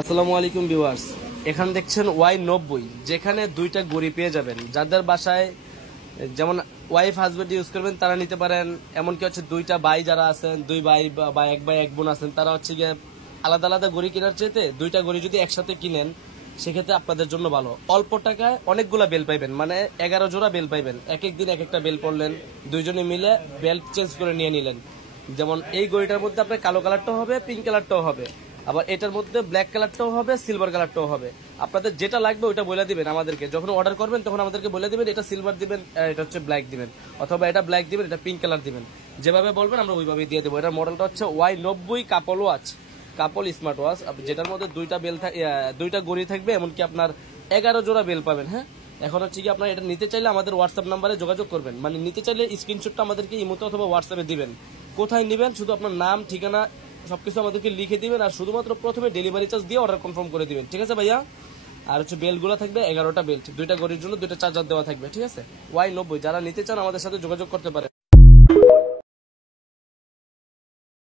আসসালামু আলাইকুম ভিউয়ার্স। এখানে দেখছেন Y90, যেখানে দুইটা গড়ি পেয়ে যাবেন। যাদের বাসায় যেমন ওয়াইফ হাজবেন্ড ইউজ করবেন তারা নিতে পারেন, এমনকি হচ্ছে দুইটা ভাই যারা আছেন, দুই ভাই বা এক ভাই এক বোন আছেন, তারা হচ্ছে গিয়ে আলাদা আলাদা গড়ি কেনার চাইতে দুইটা গড়ি যদি একসাথে কিনেন সেক্ষেত্রে আপনাদের জন্য ভালো। অল্প টাকায় অনেকগুলা বেল পাইবেন, মানে 11 জোড়া বেল পাইবেন। এক এক দিন এক একটা বেল পড়লেন, দুইজনে মিলে বেল্ট চেঞ্জ করে নিয়ে নিলেন। যেমন এই গড়িটার মধ্যে আপনার কালো কালারটাও হবে, পিঙ্ক কালারটাও হবে, আবার এটার মধ্যে ব্ল্যাক কালারটাও হবে, সিলভার কালারটাও হবে। আপনাদের যেটা লাগবে ওইটা বলে দিবেন আমাদেরকে। যখন অর্ডার করবেন তখন আমাদেরকে বলে দিবেন এটা সিলভার দিবেন, এটা হচ্ছে ব্ল্যাক দিবেন, অথবা এটা ব্ল্যাক দিবেন, এটা পিঙ্ক কালার দিবেন। যেভাবে বলবেন আমরা ওইভাবেই দিয়ে দেবো। এটার মডেলটা হচ্ছে Y90 কাপল ওয়াচ, কাপল স্মার্ট ওয়াচ, যেটার মধ্যে দুইটা গড়ি থাকবে, এমনকি আপনার 11 জোড়া বেল পাবেন। হ্যাঁ, এখন হচ্ছে কি আপনার এটা নিতে চাইলে আমাদের হোয়াটসঅ্যাপ নাম্বারে যোগাযোগ করবেন। মানে নিতে চাইলে স্ক্রিনশটটা আমাদেরকে ইমোতে অথবা হোয়াটসঅ্যাপে দিবেন। কোথায় নেবেন শুধু আপনার নাম, ঠিকানা সবকিছু আমাদেরকে লিখে দিবেন, আর শুধুমাত্র প্রথমে ডেলিভারি চার্জ দিয়ে অর্ডার কনফার্ম করে দিবেন। ঠিক আছে ভাইয়া? আর হচ্ছে বেলগুলো থাকবে 11টা বেল্ট, দুইটা গড়ির জন্য দুইটা চার্জার দেওয়া থাকবে। ঠিক আছে? Y90 যারা নিতে চান আমাদের সাথে যোগাযোগ করতে পারেন।